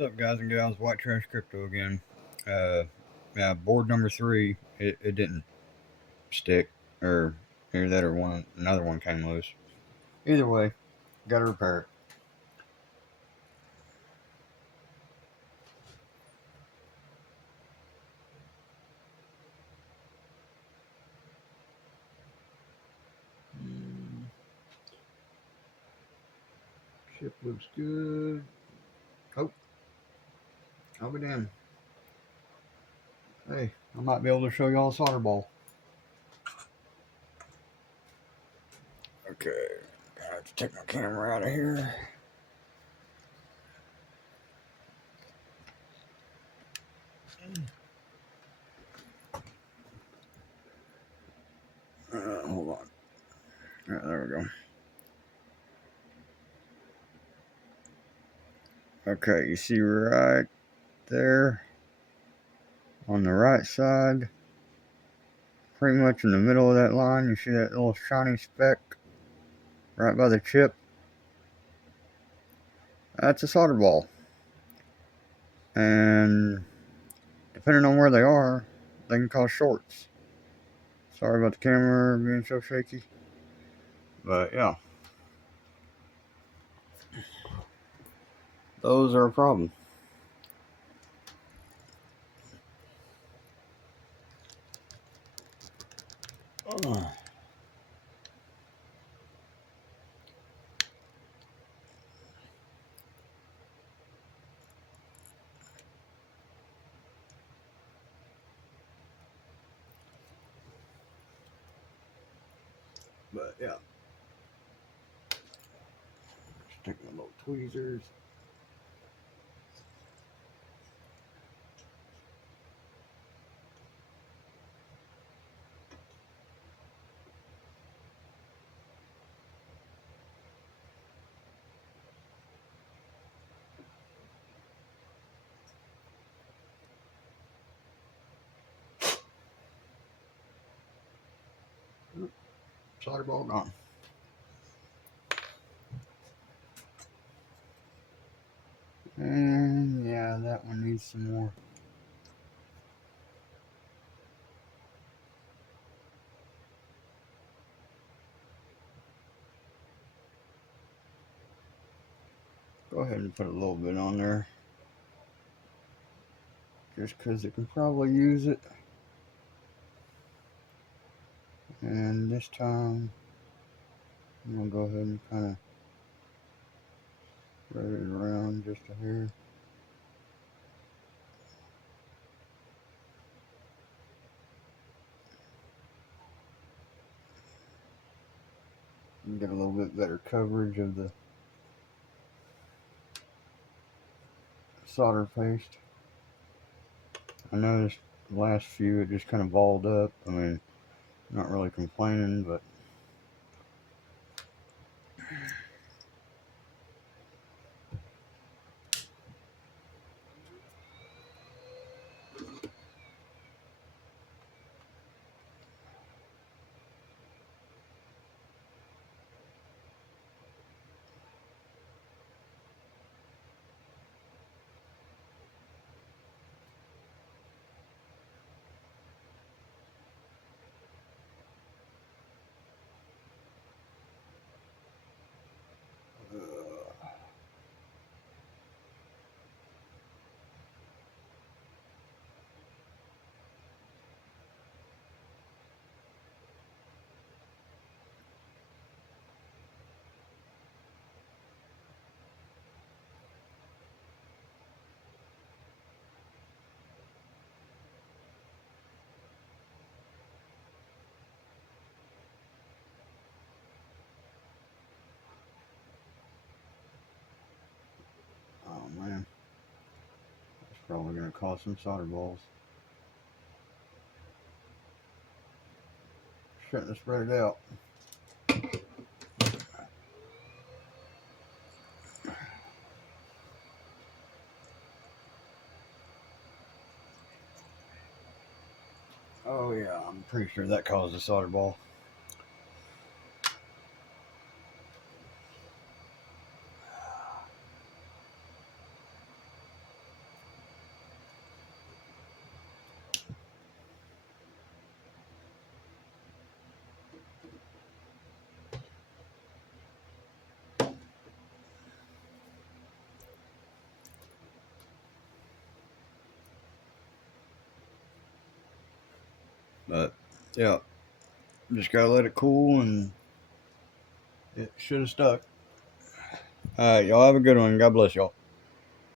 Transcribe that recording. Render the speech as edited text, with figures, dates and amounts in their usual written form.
What's up, guys and gals? White Trash Crypto again. Uh, yeah, board number 3, it didn't stick, or either that or another one came loose. Either way, gotta repair it. Chip looks good. Oh, I'll be damned. Hey, I might be able to show y'all a solder ball. Okay, I have to take my camera out of here. Hold on. There we go. Okay, you see right there on the right side, pretty much in the middle of that line, you see that little shiny speck right by the chip? That's a solder ball. And depending on where they are, they can cause shorts. Sorry about the camera being so shaky. But yeah, those are a problem. But yeah, just take my little tweezers. Solder ball gone. And yeah, that one needs some more. Go ahead and put a little bit on there, just because it can probably use it. And this time, I'm gonna go ahead and kind of spread it around just a hair. And get a little bit better coverage of the solder paste. I noticed the last few it just kind of balled up. I mean, not really complaining, but oh man, that's probably gonna cause some solder balls. Shouldn't have spread it out. Oh yeah, I'm pretty sure that caused a solder ball. But yeah, just gotta let it cool and it should have stuck. Alright, y'all have a good one. God bless y'all.